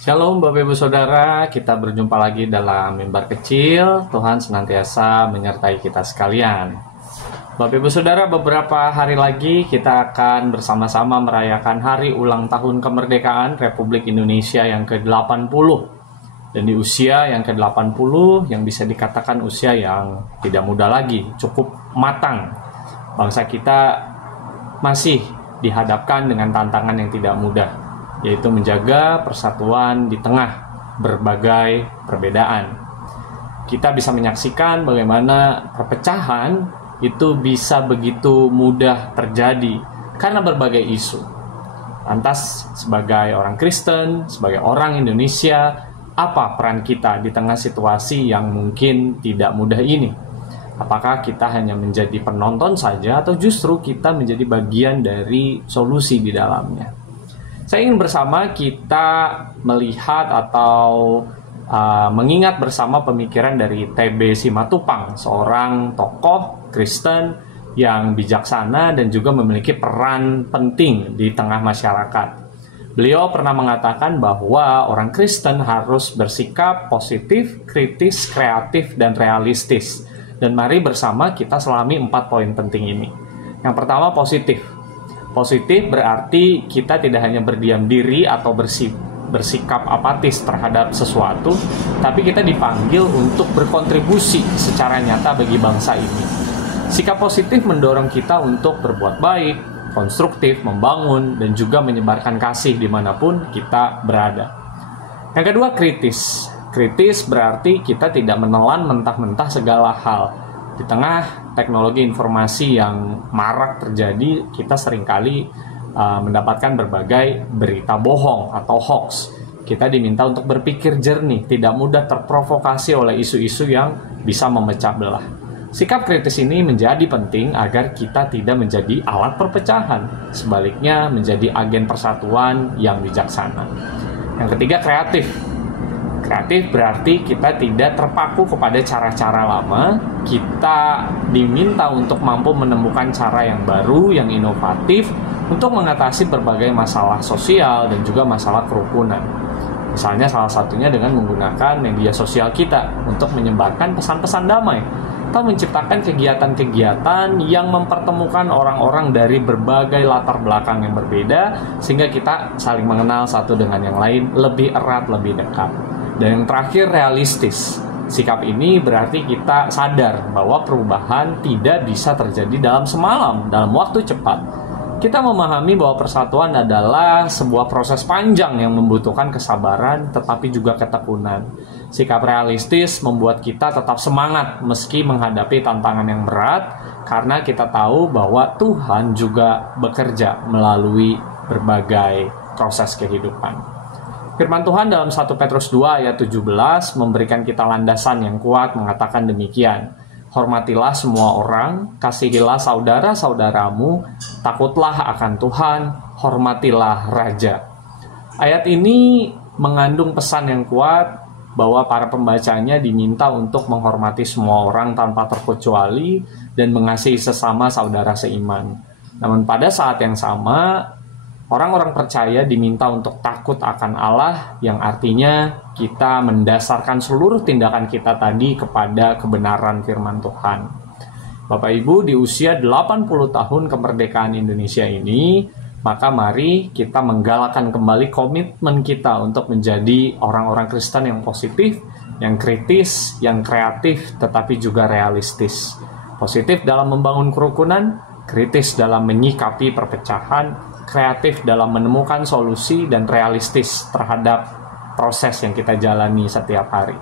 Shalom Bapak Ibu Saudara, kita berjumpa lagi dalam mimbar kecil. Tuhan senantiasa menyertai kita sekalian. Bapak Ibu Saudara, beberapa hari lagi kita akan bersama-sama merayakan hari ulang tahun kemerdekaan Republik Indonesia yang ke-80. Dan di usia yang ke-80 yang bisa dikatakan usia yang tidak muda lagi, cukup matang. Bangsa kita masih dihadapkan dengan tantangan yang tidak mudah, yaitu menjaga persatuan di tengah berbagai perbedaan. Kita bisa menyaksikan bagaimana perpecahan itu bisa begitu mudah terjadi karena berbagai isu. Lantas, sebagai orang Kristen, sebagai orang Indonesia, apa peran kita di tengah situasi yang mungkin tidak mudah ini? Apakah kita hanya menjadi penonton saja atau justru kita menjadi bagian dari solusi di dalamnya? Saya ingin bersama kita melihat atau mengingat bersama pemikiran dari T.B. Simatupang, seorang tokoh Kristen yang bijaksana dan juga memiliki peran penting di tengah masyarakat. Beliau pernah mengatakan bahwa orang Kristen harus bersikap positif, kritis, kreatif, dan realistis. Dan mari bersama kita selami 4 poin penting ini. Yang pertama, positif. Positif berarti kita tidak hanya berdiam diri atau bersikap apatis terhadap sesuatu, tapi kita dipanggil untuk berkontribusi secara nyata bagi bangsa ini. Sikap positif mendorong kita untuk berbuat baik, konstruktif, membangun, dan juga menyebarkan kasih dimanapun kita berada. Yang kedua, kritis. Kritis berarti kita tidak menelan mentah-mentah segala hal. Di tengah teknologi informasi yang marak terjadi, kita seringkali mendapatkan berbagai berita bohong atau hoax. Kita diminta untuk berpikir jernih, tidak mudah terprovokasi oleh isu-isu yang bisa memecah belah. Sikap kritis ini menjadi penting agar kita tidak menjadi alat perpecahan, sebaliknya menjadi agen persatuan yang bijaksana. Yang ketiga, kreatif. Kreatif berarti kita tidak terpaku kepada cara-cara lama. Kita diminta untuk mampu menemukan cara yang baru, yang inovatif untuk mengatasi berbagai masalah sosial dan juga masalah kerukunan. Misalnya salah satunya dengan menggunakan media sosial kita untuk menyebarkan pesan-pesan damai atau menciptakan kegiatan-kegiatan yang mempertemukan orang-orang dari berbagai latar belakang yang berbeda sehingga kita saling mengenal satu dengan yang lain lebih erat, lebih dekat. Dan yang terakhir, realistis. Sikap ini berarti kita sadar bahwa perubahan tidak bisa terjadi dalam semalam, dalam waktu cepat. Kita memahami bahwa persatuan adalah sebuah proses panjang yang membutuhkan kesabaran tetapi juga ketekunan. Sikap realistis membuat kita tetap semangat meski menghadapi tantangan yang berat, karena kita tahu bahwa Tuhan juga bekerja melalui berbagai proses kehidupan. Firman Tuhan dalam 1 Petrus 2 ayat 17 memberikan kita landasan yang kuat mengatakan demikian. Hormatilah semua orang, kasihilah saudara-saudaramu, takutlah akan Tuhan, hormatilah Raja. Ayat ini mengandung pesan yang kuat bahwa para pembacanya diminta untuk menghormati semua orang tanpa terkecuali dan mengasihi sesama saudara seiman. Namun pada saat yang sama, orang-orang percaya diminta untuk takut akan Allah, yang artinya kita mendasarkan seluruh tindakan kita tadi kepada kebenaran firman Tuhan. Bapak Ibu, di usia 80 tahun kemerdekaan Indonesia ini, maka mari kita menggalakkan kembali komitmen kita untuk menjadi orang-orang Kristen yang positif, yang kritis, yang kreatif, tetapi juga realistis. Positif dalam membangun kerukunan, kritis dalam menyikapi perpecahan, kreatif dalam menemukan solusi, dan realistis terhadap proses yang kita jalani setiap hari.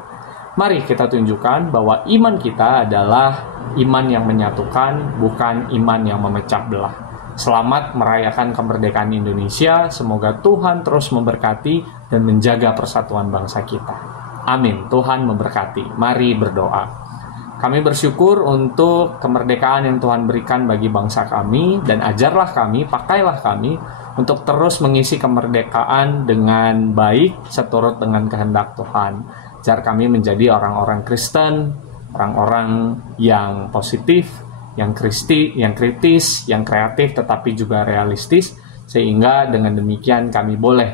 Mari kita tunjukkan bahwa iman kita adalah iman yang menyatukan, bukan iman yang memecah belah. Selamat merayakan kemerdekaan Indonesia. Semoga Tuhan terus memberkati dan menjaga persatuan bangsa kita. Amin. Tuhan memberkati. Mari berdoa. Kami bersyukur untuk kemerdekaan yang Tuhan berikan bagi bangsa kami, dan ajarlah kami, pakailah kami untuk terus mengisi kemerdekaan dengan baik seturut dengan kehendak Tuhan. Ajar kami menjadi orang-orang Kristen, orang-orang yang positif, yang kritis, yang kreatif, tetapi juga realistis, sehingga dengan demikian kami boleh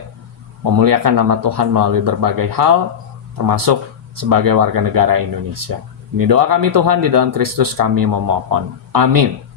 memuliakan nama Tuhan melalui berbagai hal, termasuk sebagai warga negara Indonesia. Ini doa kami Tuhan, di dalam Kristus kami memohon. Amin.